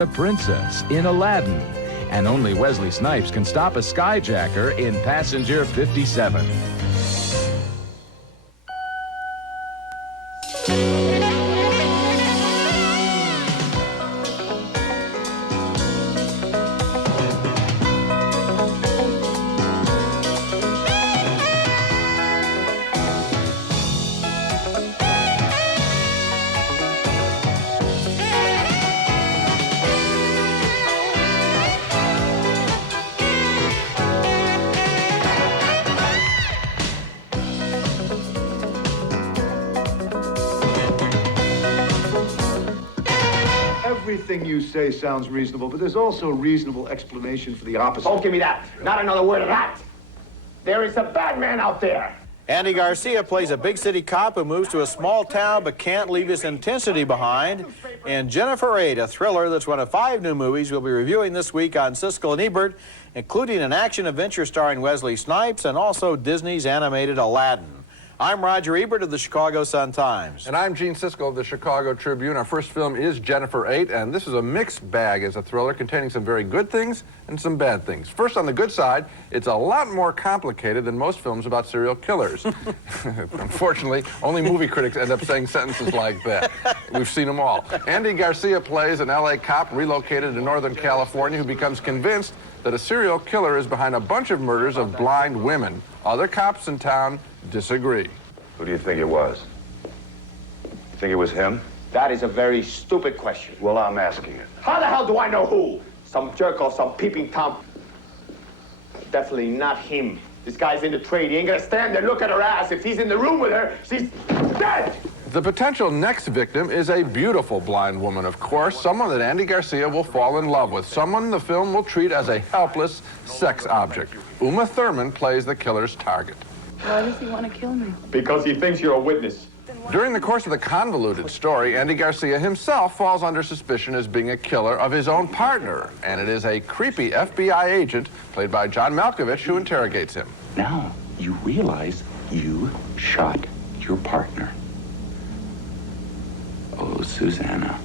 A princess in Aladdin, and only Wesley Snipes can stop a skyjacker in Passenger 57. Everything you say sounds reasonable, but there's also a reasonable explanation for the opposite. Don't give me that. Not another word of that. There is a bad man out there. Andy Garcia plays a big city cop who moves to a small town but can't leave his intensity behind. And Jennifer 8, a thriller that's one of 5 new movies we'll be reviewing this week on Siskel and Ebert, including an action-adventure starring Wesley Snipes and also Disney's animated Aladdin. I'm Roger Ebert of the Chicago Sun-Times. And I'm Gene Siskel of the Chicago Tribune. Our first film is Jennifer 8, and this is a mixed bag as a thriller containing some very good things and some bad things. First, on the good side, it's a lot more complicated than most films about serial killers. Unfortunately, only movie critics end up saying sentences like that. We've seen them all. Andy Garcia plays an LA cop relocated to Northern California who becomes convinced that a serial killer is behind a bunch of murders of blind women. Other cops in town disagree. Who do you think it was? You think it was him? That is a very stupid question. Well, I'm asking it. How the hell do I know who? Some jerk off, some peeping Tom. Definitely not him. This guy's in the trade. He ain't gonna stand there, look at her ass. If he's in the room with her, she's dead! The potential next victim is a beautiful blind woman, of course, someone that Andy Garcia will fall in love with, someone the film will treat as a helpless sex object. Uma Thurman plays the killer's target. Why does he want to kill me? Because he thinks you're a witness. During the course of the convoluted story, Andy Garcia himself falls under suspicion as being a killer of his own partner, and it is a creepy FBI agent, played by John Malkovich, who interrogates him. Now you realize you shot your partner. Oh, Susanna,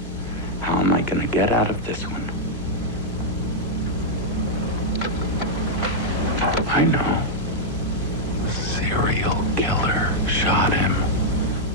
how am I going to get out of this one? I know. Serial killer shot him.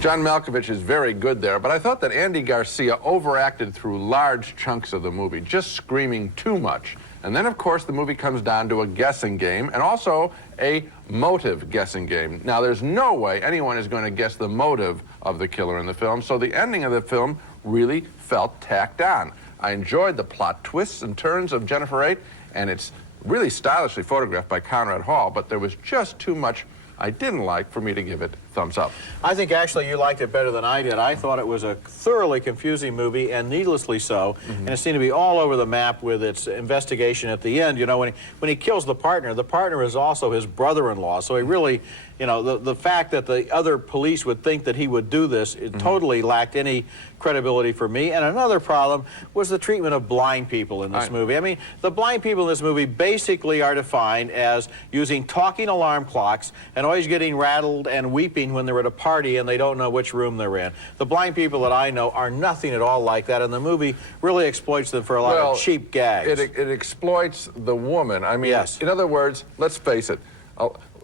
John Malkovich is very good there, but I thought that Andy Garcia overacted through large chunks of the movie, just screaming too much. And then, of course, the movie comes down to a guessing game and also a motive guessing game. Now, there's no way anyone is going to guess the motive of the killer in the film, so the ending of the film really felt tacked on. I enjoyed the plot twists and turns of Jennifer 8, and it's really stylishly photographed by Conrad Hall, but there was just too much I didn't like for me to give it thumbs up. I think actually you liked it better than I did. I thought it was a thoroughly confusing movie, and needlessly so, and it seemed to be all over the map with its investigation at the end. You know, when he kills the partner is also his brother-in-law, so he really, you know, the fact that the other police would think that he would do this, it totally lacked any credibility for me. And another problem was the treatment of blind people in this movie. I mean, the blind people in this movie basically are defined as using talking alarm clocks and always getting rattled and weeping when they're at a party and they don't know which room they're in. The blind people that I know are nothing at all like that, and the movie really exploits them for a lot of cheap gags. It exploits the woman. I mean, yes. In other words, let's face it,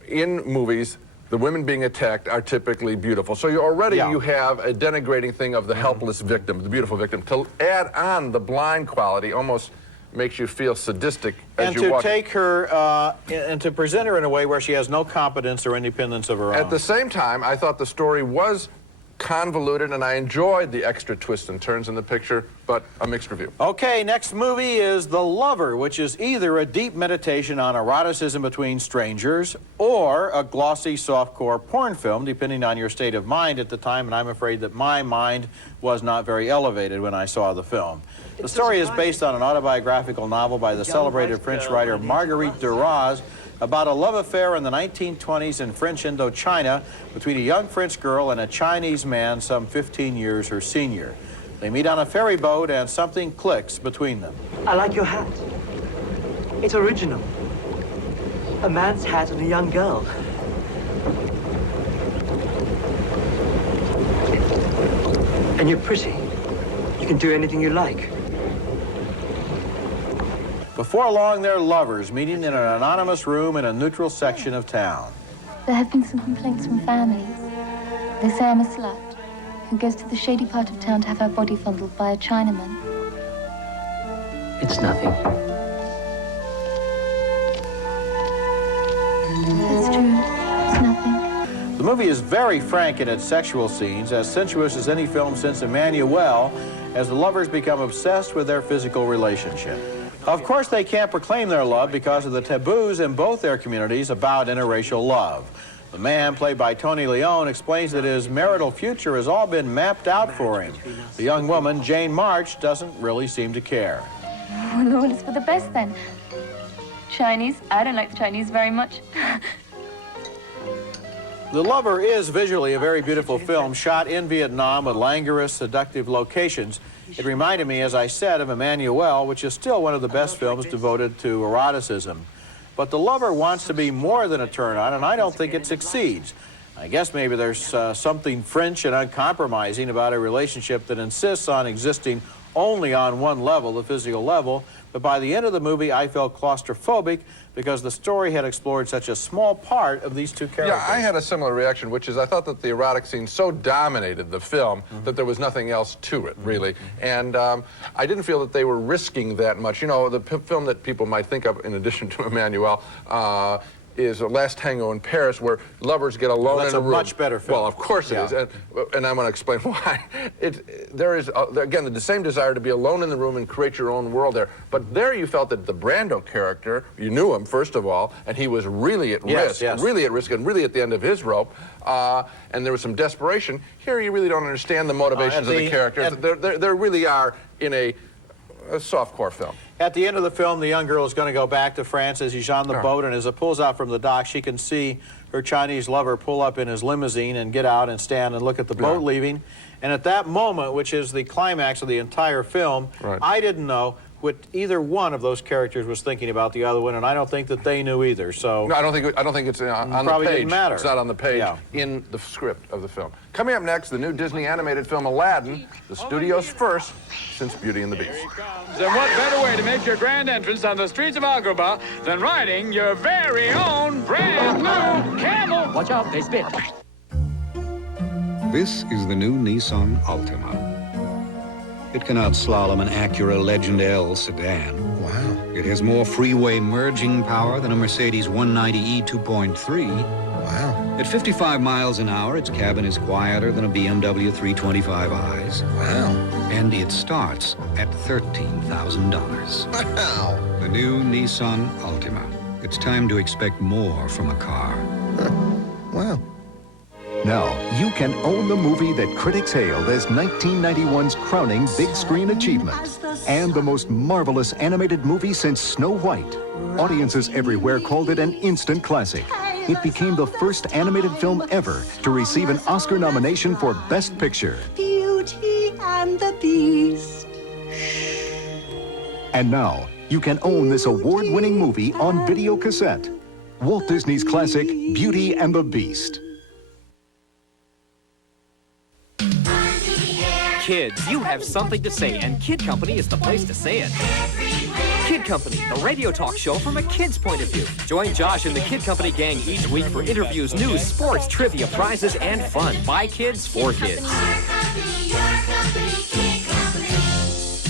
in movies, the women being attacked are typically beautiful. So you have a denigrating thing of the helpless victim, the beautiful victim. To add on the blind quality almost makes you feel sadistic as you watch. And to take her and to present her in a way where she has no competence or independence of her own. At the same time, I thought the story was convoluted, and I enjoyed the extra twists and turns in the picture, but a mixed review. Okay, next movie is The Lover, which is either a deep meditation on eroticism between strangers or a glossy softcore porn film, depending on your state of mind at the time, and I'm afraid that my mind was not very elevated when I saw the film. The story is based on an autobiographical novel by the celebrated French writer Marguerite Duras about a love affair in the 1920s in French Indochina between a young French girl and a Chinese man some 15 years her senior. They meet on a ferry boat and something clicks between them. I like your hat. It's original. A man's hat on a young girl. And you're pretty. You can do anything you like. Before long, they're lovers, meeting in an anonymous room in a neutral section of town. There have been some complaints from families. They say I'm a slut who goes to the shady part of town to have her body fondled by a Chinaman. It's nothing. That's true. It's nothing. The movie is very frank in its sexual scenes, as sensuous as any film since Emmanuelle, as the lovers become obsessed with their physical relationship. Of course, they can't proclaim their love because of the taboos in both their communities about interracial love. The man, played by Tony Leone, explains that his marital future has all been mapped out for him. The young woman, Jane March, doesn't really seem to care. Well, all is for the best then. Chinese? I don't like the Chinese very much. The Lover is visually a very beautiful film shot in Vietnam with languorous, seductive locations. It reminded me, as I said, of Emmanuelle, which is still one of the best films devoted to eroticism. But The Lover wants to be more than a turn-on, and I don't think it succeeds. I guess maybe there's something French and uncompromising about a relationship that insists on existing only on one level, the physical level, but by the end of the movie, I felt claustrophobic because the story had explored such a small part of these two characters. Yeah, I had a similar reaction, which is I thought that the erotic scene so dominated the film that there was nothing else to it, really. And I didn't feel that they were risking that much. You know, the film that people might think of, in addition to Emmanuelle, is Last Tango in Paris, where lovers get alone in a room. That's a much better film. Well, of course it is, and I'm going to explain why. There is, again, the same desire to be alone in the room and create your own world there. But there you felt that the Brando character, you knew him, first of all, and he was really at risk, really at risk, and really at the end of his rope, and there was some desperation. Here you really don't understand the motivations of the characters. They really are in a softcore film. At the end of the film, the young girl is going to go back to France as he's on the boat, and as it pulls out from the dock, she can see her Chinese lover pull up in his limousine and get out and stand and look at the boat leaving. And at that moment, which is the climax of the entire film, I didn't know what either one of those characters was thinking about the other one, and I don't think that they knew either. So no, I don't think it's on the page. Probably didn't matter. It's not on the page in the script of the film. Coming up next, the new Disney animated film Aladdin, the studio's first since Beauty and the Beast. And what better way to make your grand entrance on the streets of Agrabah than riding your very own brand new camel? Watch out, they spit. This is the new Nissan Altima. It can outslalom an Acura Legend L sedan. Wow. It has more freeway merging power than a Mercedes 190e 2.3. Wow. At 55 miles an hour, its cabin is quieter than a BMW 325i's. Wow. And it starts at $13,000. Wow. The new Nissan Altima. It's time to expect more from a car. Wow. Now, you can own the movie that critics hailed as 1991's crowning big screen achievement and the most marvelous animated movie since Snow White. Audiences everywhere called it an instant classic. It became the first animated film ever to receive an Oscar nomination for Best Picture. Beauty and the Beast. And now, you can own this award-winning movie on video cassette. Walt Disney's classic, Beauty and the Beast. Kids, you have something to say, and Kid Company is the place to say it. Kid Company, the radio talk show from a kid's point of view. Join Josh and the Kid Company gang each week for interviews, news, sports, trivia, prizes, and fun. By kids, for kids.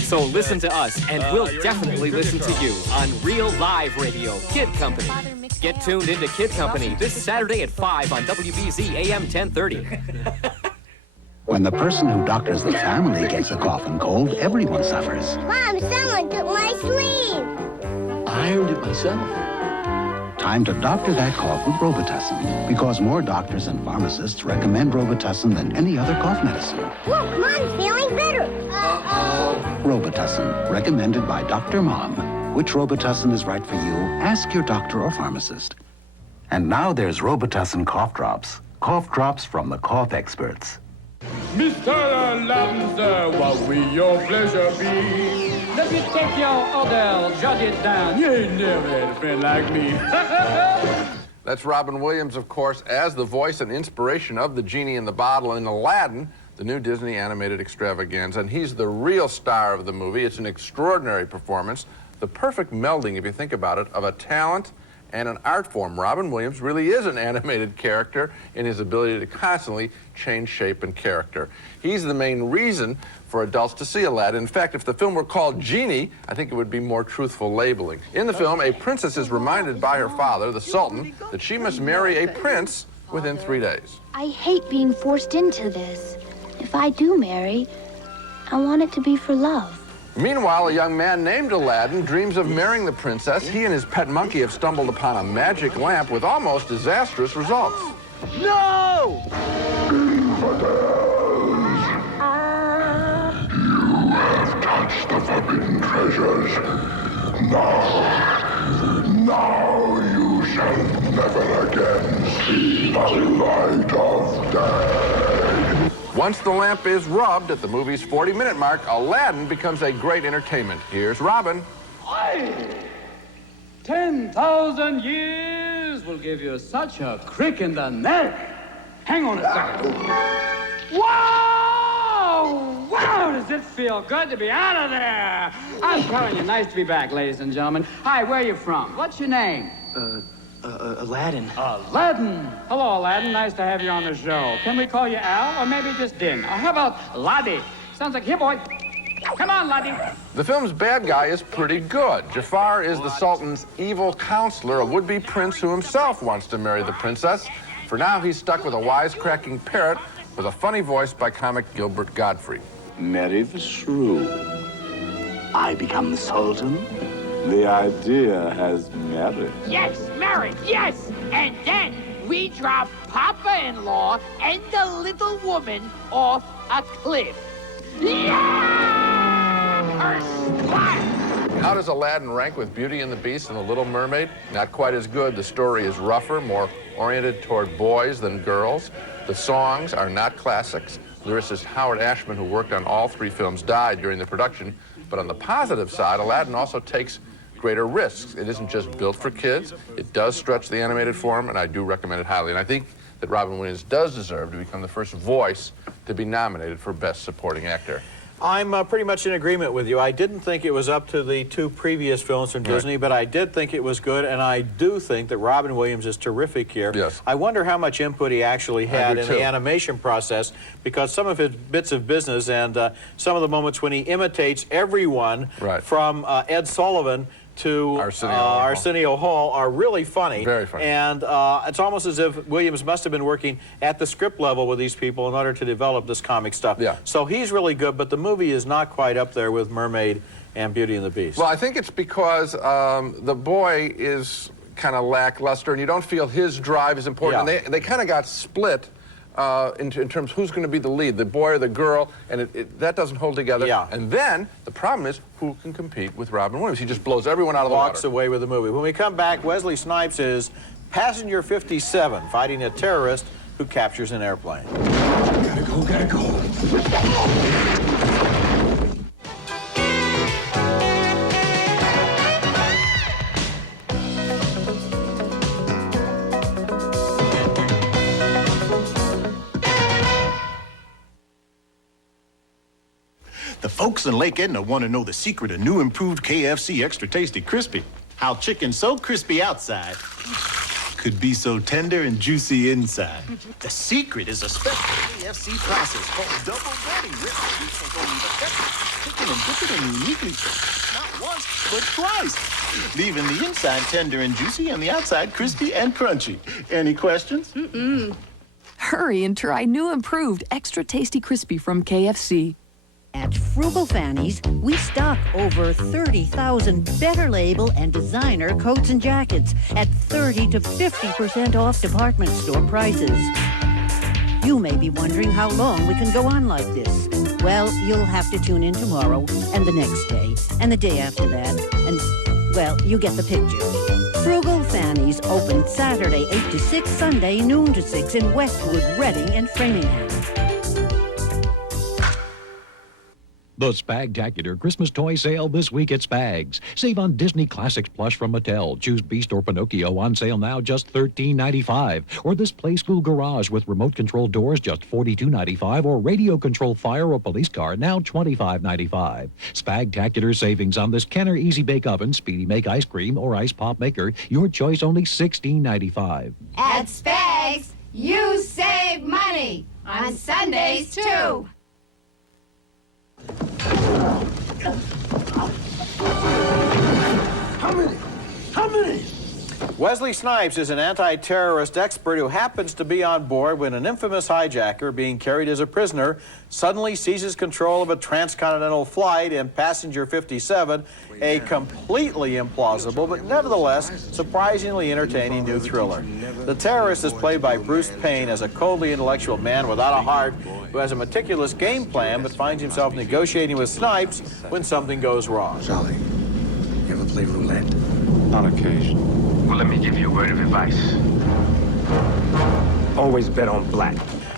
So listen to us, and we'll definitely listen to you on Real Live Radio, Kid Company. Get tuned into Kid Company this Saturday at 5 on WBZ AM 1030. When the person who doctors the family gets a cough and cold, everyone suffers. Mom, someone took my sleeve. I ironed it myself. Time to doctor that cough with Robitussin, because more doctors and pharmacists recommend Robitussin than any other cough medicine. Look, Mom's feeling better. Uh-oh. Robitussin, recommended by Dr. Mom. Which Robitussin is right for you? Ask your doctor or pharmacist. And now there's Robitussin cough drops. Cough drops from the cough experts. Mr. Aladdin, sir, what will your pleasure be? Let me take your order, jot it down. You ain't never had a friend like me. That's Robin Williams, of course, as the voice and inspiration of the genie in the bottle in Aladdin, the new Disney animated extravaganza, and he's the real star of the movie. It's an extraordinary performance. the perfect melding, if you think about it, of a talent and an art form. Robin Williams really is an animated character in his ability to constantly change shape and character. He's the main reason for adults to see Aladdin. In fact, if the film were called Genie, I think it would be more truthful labeling. In the film, a princess is reminded by her father, the Sultan, that she must marry a prince within 3 days. I hate being forced into this. If I do marry, I want it to be for love. Meanwhile, a young man named Aladdin dreams of marrying the princess. He and his pet monkey have stumbled upon a magic lamp with almost disastrous results. No! You have touched the forbidden treasures. Now you shall never again see the light of day. Once the lamp is rubbed at the movie's 40-minute mark, Aladdin becomes a great entertainment. Here's Robin. 10,000 years will give you such a crick in the neck. Hang on a second. Whoa! Wow, does it feel good to be out of there? I'm telling you, nice to be back, ladies and gentlemen. Hi, where are you from? What's your name? Aladdin. Aladdin. Hello, Aladdin. Nice to have you on the show. Can we call you Al, or maybe just Din? Or how about Laddie? Sounds like, here, boy. Come on, Laddie. The film's bad guy is pretty good. Jafar is the Sultan's evil counselor, a would-be prince who himself wants to marry the princess. For now, he's stuck with a wisecracking parrot with a funny voice by comic Gilbert Godfrey. Marry the shrew. I become the Sultan. The idea has merit. Yes, married, yes! And then we drop Papa-in-law and the little woman off a cliff. Yeah! How does Aladdin rank with Beauty and the Beast and The Little Mermaid? Not quite as good. The story is rougher, more oriented toward boys than girls. The songs are not classics. Lyricist Howard Ashman, who worked on all 3 films, died during the production. But on the positive side, Aladdin also takes greater risks. It isn't just built for kids. It does stretch the animated form, and I do recommend it highly. And I think that Robin Williams does deserve to become the first voice to be nominated for Best Supporting Actor. I'm pretty much in agreement with you. I didn't think it was up to the 2 previous films from Disney, but I did think it was good, and I do think that Robin Williams is terrific here. Yes. I wonder how much input he actually had in the animation process, because some of his bits of business and some of the moments when he imitates everyone from Ed Sullivan to Arsenio Hall are really funny. Very funny. And it's almost as if Williams must have been working at the script level with these people in order to develop this comic stuff. Yeah. So he's really good, but the movie is not quite up there with Mermaid and Beauty and the Beast. Well, I think it's because the boy is kind of lackluster, and you don't feel his drive is important. Yeah. And they kind of got split in terms of who's going to be the lead, the boy or the girl, and that doesn't hold together. Yeah. And then the problem is, who can compete with Robin Williams? He just blows everyone out of the water. Walks away with the movie. When we come back, Wesley Snipes is Passenger 57, fighting a terrorist who captures an airplane. Gotta go. The folks in Lake Edna want to know the secret of new improved KFC Extra Tasty Crispy. How chicken so crispy outside could be so tender and juicy inside. The secret is a special KFC process called double breading. People don't even touch chicken and dip it in uniquely, not once, but twice, leaving the inside tender and juicy and the outside crispy and crunchy. Any questions? Hurry and try new improved Extra Tasty Crispy from KFC. At Frugal Fanny's, we stock over 30,000 Better Label and designer coats and jackets at 30 to 50% off department store prices. You may be wondering how long we can go on like this. Well, you'll have to tune in tomorrow, and the next day, and the day after that, and, well, you get the picture. Frugal Fanny's open Saturday 8 to 6, Sunday noon to 6 in Westwood, Reading, and Framingham. The Spagtacular Christmas toy sale this week at Spags. Save on Disney Classics Plush from Mattel. Choose Beast or Pinocchio on sale now, just $13.95. Or this Play School Garage with remote control doors, just $42.95. Or radio control fire or police car, now $25.95. Spagtacular savings on this Kenner Easy Bake Oven, Speedy Make Ice Cream, or Ice Pop Maker. Your choice, only $16.95. At Spags, you save money. On Sundays, too. How many? Wesley Snipes is an anti-terrorist expert who happens to be on board when an infamous hijacker being carried as a prisoner suddenly seizes control of a transcontinental flight in Passenger 57, a completely implausible but nevertheless surprisingly entertaining new thriller. The terrorist is played by Bruce Payne as a coldly intellectual man without a heart who has a meticulous game plan but finds himself negotiating with Snipes when something goes wrong. Charlie, you ever play roulette? On occasion. Well, let me give you a word of advice. Always bet on black.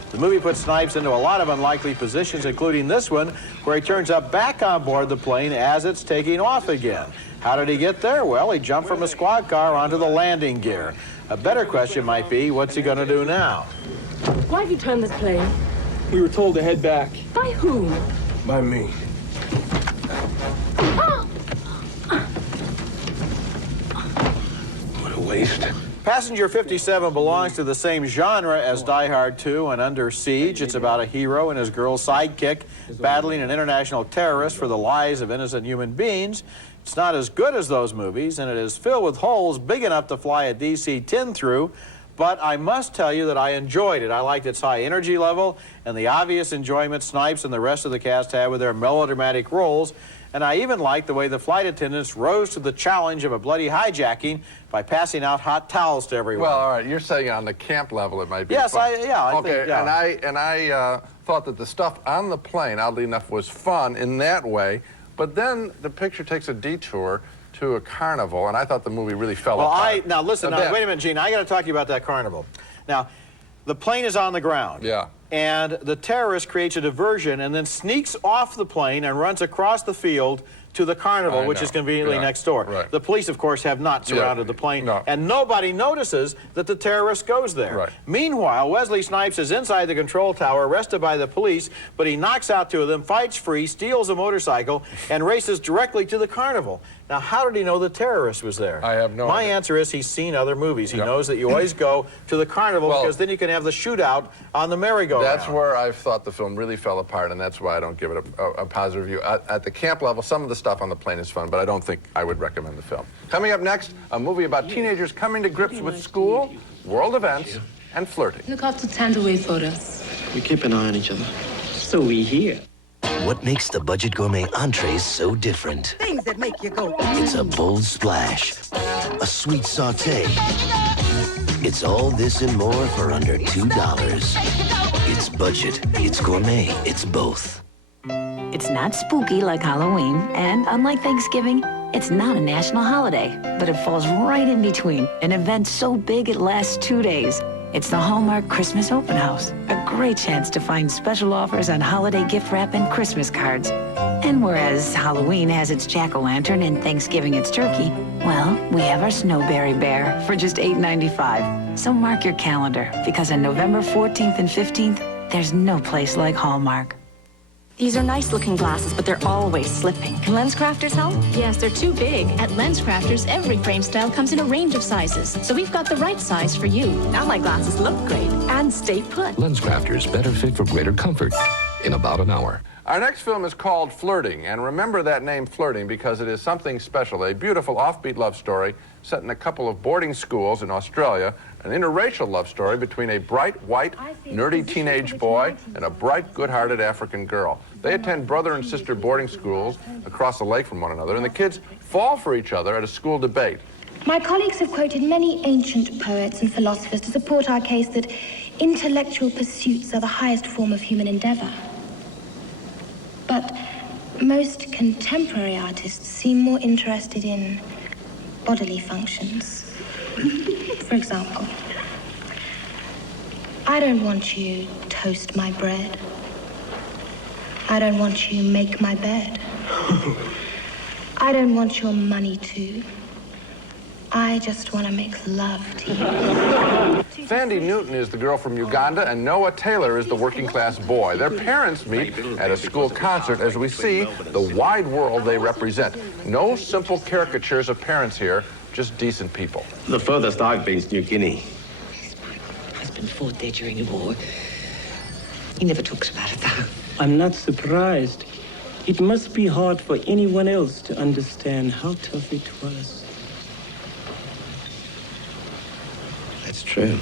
The movie puts Snipes into a lot of unlikely positions, including this one, where he turns up back on board the plane as it's taking off again. How did he get there? Well, he jumped from a squad car onto the landing gear. A better question might be, what's he going to do now? Why have you turned this plane? We were told to head back. By whom? By me. What a waste. Passenger 57 belongs to the same genre as Die Hard 2 and Under Siege. It's about a hero and his girl sidekick battling an international terrorist for the lives of innocent human beings. It's not as good as those movies, and it is filled with holes big enough to fly a DC-10 through, but I must tell you that I enjoyed it. I liked its high energy level and the obvious enjoyment Snipes and the rest of the cast had with their melodramatic roles. And I even liked the way the flight attendants rose to the challenge of a bloody hijacking by passing out hot towels to everyone. Well, all right, you're saying on the camp level it might be yes, fun. I think, yeah. And I thought that the stuff on the plane, oddly enough, was fun in that way, but then the picture takes a detour to a carnival, and I thought the movie really fell apart. Now listen, wait a minute, Gene, I got to talk to you about that carnival. Now, the plane is on the ground. Yeah. And the terrorist creates a diversion and then sneaks off the plane and runs across the field to the carnival, which is conveniently next door. Right. The police, of course, have not surrounded the plane, and nobody notices that the terrorist goes there. Right. Meanwhile, Wesley Snipes is inside the control tower, arrested by the police, but he knocks out two of them, fights free, steals a motorcycle, and races directly to the carnival. Now, how did he know the terrorist was there? I have no My idea. answer is he's seen other movies. He knows that you always go to the carnival because then you can have the shootout on the merry-go-round. That's where I thought the film really fell apart, and that's why I don't give it a positive review. At the camp level, some of the stuff on the plane is fun, but I don't think I would recommend the film. Coming up next, a movie about teenagers coming to grips with school, world events, and flirting. Look after Tandaway photos. We keep an eye on each other. So we hear. What makes the Budget Gourmet entrees so different? Things that make you go. It's a bold splash, a sweet sauté. It's all this and more for under $2. It's budget, it's gourmet, it's both. It's not spooky like Halloween, and unlike Thanksgiving, it's not a national holiday, but it falls right in between, an event so big it lasts 2 days. It's the Hallmark Christmas Open House, a great chance to find special offers on holiday gift wrap and Christmas cards. And whereas Halloween has its jack-o'-lantern and Thanksgiving its turkey, well, we have our Snowberry Bear for just $8.95. So mark your calendar, because on November 14th and 15th, there's no place like Hallmark. These are nice-looking glasses, but they're always slipping. Can LensCrafters help? Yes, they're too big. At LensCrafters, every frame style comes in a range of sizes, so we've got the right size for you. Now my glasses look great and stay put. LensCrafters, better fit for greater comfort in about an hour. Our next film is called Flirting, and remember that name, Flirting, because it is something special, a beautiful offbeat love story set in a couple of boarding schools in Australia, an interracial love story between a bright, white, nerdy teenage boy and a bright, good-hearted African girl. They attend brother and sister boarding schools across the lake from one another, and the kids fall for each other at a school debate. My colleagues have quoted many ancient poets and philosophers to support our case that intellectual pursuits are the highest form of human endeavor. But most contemporary artists seem more interested in bodily functions. For example, I don't want you to toast my bread. I don't want you to make my bed. I don't want your money too. I just want to make love to you. Sandy Newton is the girl from Uganda, and Noah Taylor is the working-class boy. Their parents meet at a school concert as we see the wide world they represent. No simple caricatures of parents here, just decent people. The furthest I've been is New Guinea. My husband fought there during the war. He never talks about it, though. I'm not surprised. It must be hard for anyone else to understand how tough it was. That's true.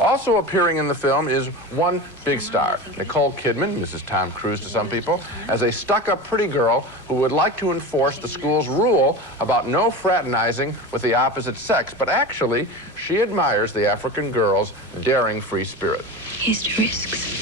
Also appearing in the film is one big star, Nicole Kidman, Mrs. Tom Cruise to some people, as a stuck-up pretty girl who would like to enforce the school's rule about no fraternizing with the opposite sex, but actually, she admires the African girl's daring free spirit. Here's the risks.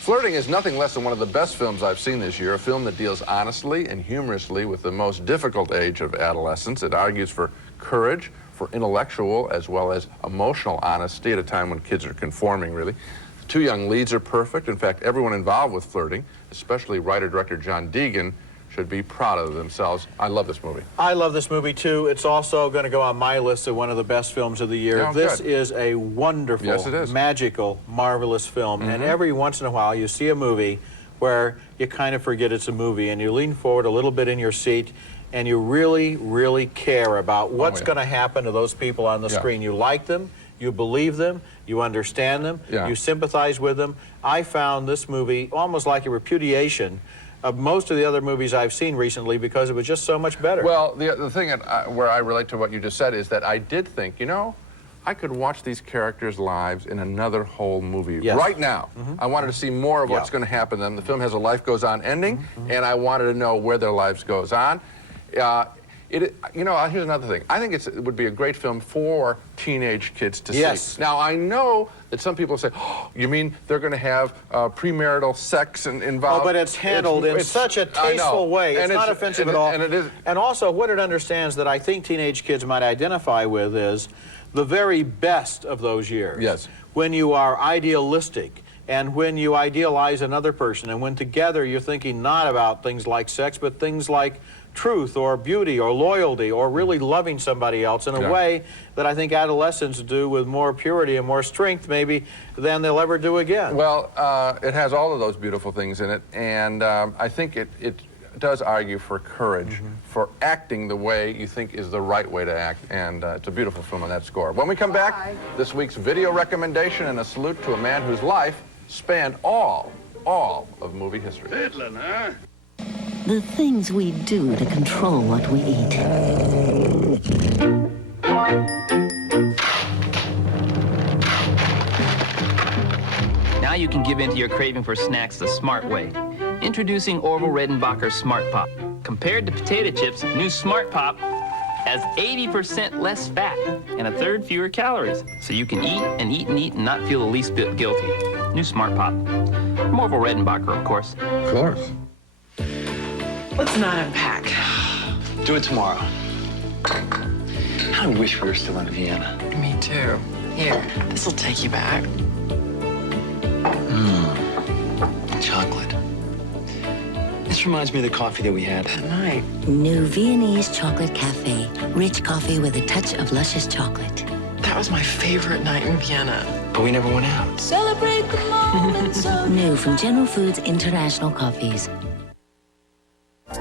Flirting is nothing less than one of the best films I've seen this year, a film that deals honestly and humorously with the most difficult age of adolescence. It argues for courage, for intellectual as well as emotional honesty at a time when kids are conforming, really. The two young leads are perfect. In fact, everyone involved with flirting, especially writer-director John Deegan, should be proud of themselves. I love this movie. I love this movie, too. It's also going to go on my list of one of the best films of the year. Oh, this good. is a wonderful, Yes, it is. magical, marvelous film. And every once in a while, you see a movie where you kind of forget it's a movie, and you lean forward a little bit in your seat, and you really, really care about what's going to happen to those people on the screen. You like them, you believe them, you understand them, you sympathize with them. I found this movie almost like a repudiation of most of the other movies I've seen recently because it was just so much better. Well, the thing where I relate to what you just said is that I did think, you know, I could watch these characters' lives in another whole movie right now. I wanted to see more of what's going to happen to them. The film has a life goes on ending, and I wanted to know where their lives goes on. You know, here's another thing. I think it would be a great film for teenage kids to see. Now, I know that some people say, oh, you mean they're going to have premarital sex involved? Oh, but it's handled in such a tasteful way. It's not offensive at all. And also, what it understands that I think teenage kids might identify with is the very best of those years. Yes. When you are idealistic, and when you idealize another person, and when together you're thinking not about things like sex, but things like truth or beauty or loyalty or really loving somebody else in a way that I think adolescents do with more purity and more strength maybe than they'll ever do again. Well, it has all of those beautiful things in it, and I think it does argue for courage, for acting the way you think is the right way to act, and it's a beautiful film on that score. When we come back, this week's video recommendation and a salute to a man whose life spanned all of movie history. Fiddling, huh? The things we do to control what we eat. Now you can give in to your craving for snacks the smart way. Introducing Orville Redenbacher Smart Pop. Compared to potato chips, new Smart Pop has 80% less fat and a third fewer calories. So you can eat and eat and eat and not feel the least bit guilty. New Smart Pop. From Orville Redenbacher, of course. Of course. Let's not unpack. Do it tomorrow. I wish we were still in Vienna. Me too. Here, this'll take you back. Chocolate. This reminds me of the coffee that we had that night. New Viennese Chocolate Cafe. Rich coffee with a touch of luscious chocolate. That was my favorite night in Vienna. But we never went out. Celebrate the moments of... New from General Foods International Coffees.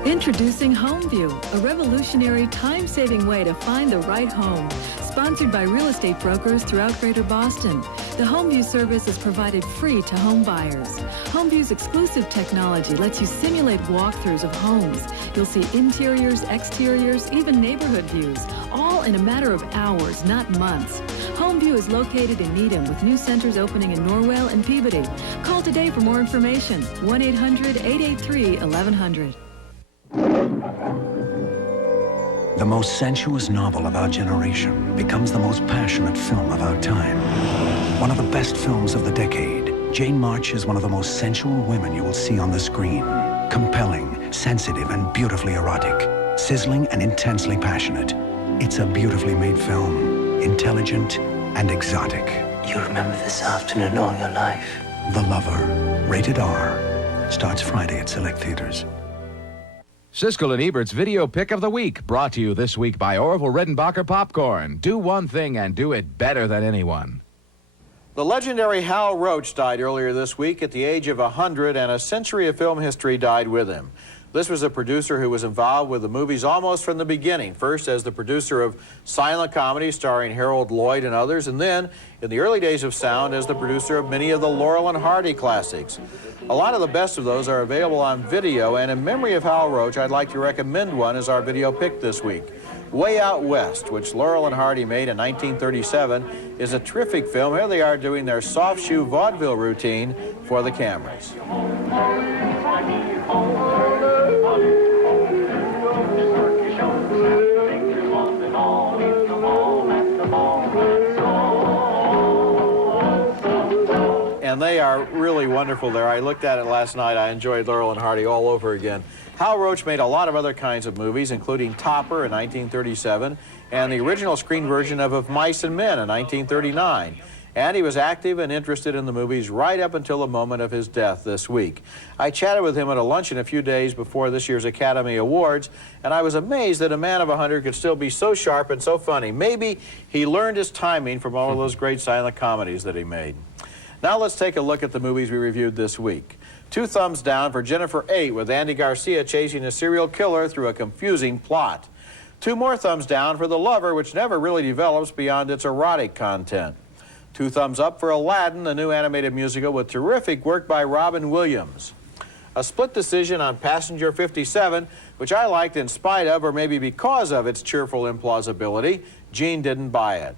Introducing HomeView, a revolutionary time-saving way to find the right home. Sponsored by real estate brokers throughout Greater Boston. The HomeView service is provided free to home buyers. HomeView's exclusive technology lets you simulate walkthroughs of homes. You'll see interiors, exteriors, even neighborhood views, all in a matter of hours, not months. HomeView is located in Needham with new centers opening in Norwell and Peabody. Call today for more information. 1-800-883-1100. The most sensuous novel of our generation becomes the most passionate film of our time. One of the best films of the decade, Jane March is one of the most sensual women you will see on the screen. Compelling, sensitive, and beautifully erotic. Sizzling and intensely passionate. It's a beautifully made film. Intelligent and exotic. You remember this afternoon all your life. The Lover. Rated R. Starts Friday at select theaters. Siskel and Ebert's Video Pick of the Week, brought to you this week by Orville Redenbacher Popcorn. Do one thing and do it better than anyone. The legendary Hal Roach died earlier this week at the age of 100, and a century of film history died with him. This was a producer who was involved with the movies almost from the beginning, first as the producer of silent comedies starring Harold Lloyd and others, and then, in the early days of sound, as the producer of many of the Laurel and Hardy classics. A lot of the best of those are available on video, and in memory of Hal Roach, I'd like to recommend one as our video pick this week. Way Out West, which Laurel and Hardy made in 1937, is a terrific film. Here they are doing their soft shoe vaudeville routine for the cameras. And they are really wonderful there. I looked at it last night. I enjoyed Laurel and Hardy all over again. Hal Roach made a lot of other kinds of movies, including Topper in 1937 and the original screen version of Mice and Men in 1939. And he was active and interested in the movies right up until the moment of his death this week. I chatted with him at a luncheon a few days before this year's Academy Awards, and I was amazed that a man of 100 could still be so sharp and so funny. Maybe he learned his timing from all of those great silent comedies that he made. Now let's take a look at the movies we reviewed this week. 2 thumbs down for Jennifer 8, with Andy Garcia chasing a serial killer through a confusing plot. 2 more thumbs down for The Lover, which never really develops beyond its erotic content. 2 thumbs up for Aladdin, the new animated musical with terrific work by Robin Williams. A split decision on Passenger 57, which I liked in spite of, or maybe because of, its cheerful implausibility. Gene didn't buy it.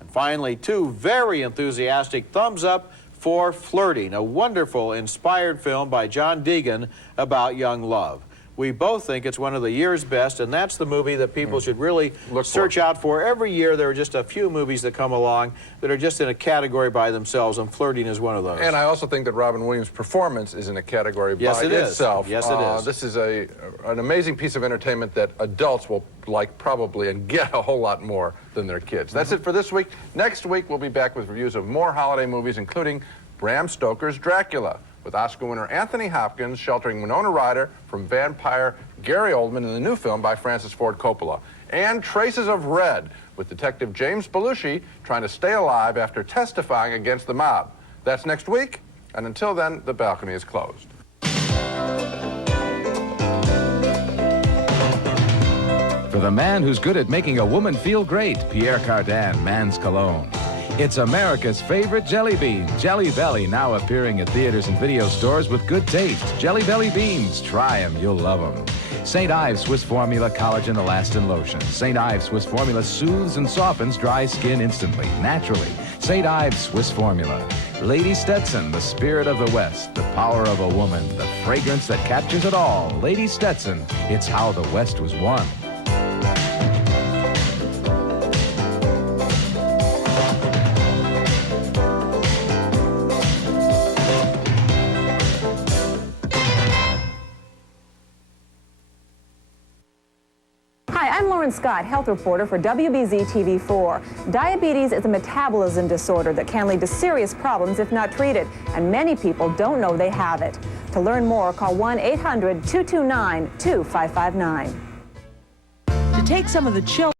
And finally, 2 very enthusiastic thumbs up for Flirting, a wonderful, inspired film by John Deegan about young love. We both think it's one of the year's best, and that's the movie that people should really search out for. Every year there are just a few movies that come along that are just in a category by themselves, and Flirting is one of those. And I also think that Robin Williams' performance is in a category by itself. Yes, it is. This is an amazing piece of entertainment that adults will like probably and get a whole lot more than their kids. That's it for this week. Next week we'll be back with reviews of more holiday movies, including Bram Stoker's Dracula, with Oscar winner Anthony Hopkins sheltering Winona Ryder from vampire Gary Oldman in the new film by Francis Ford Coppola. And Traces of Red, with Detective James Belushi trying to stay alive after testifying against the mob. That's next week, and until then, the balcony is closed. For the man who's good at making a woman feel great, Pierre Cardin, Man's Cologne. It's America's favorite jelly bean, Jelly Belly, now appearing at theaters and video stores with good taste. Jelly Belly beans, try them, you'll love them. St. Ives Swiss Formula Collagen Elastin Lotion. St. Ives Swiss Formula soothes and softens dry skin instantly, naturally. St. Ives Swiss Formula. Lady Stetson, the spirit of the West, the power of a woman, the fragrance that captures it all. Lady Stetson, it's how the West was won. Scott, health reporter for WBZ TV4. Diabetes is a metabolism disorder that can lead to serious problems if not treated, and many people don't know they have it. To learn more, call 1-800-229-2559. To take some of the chill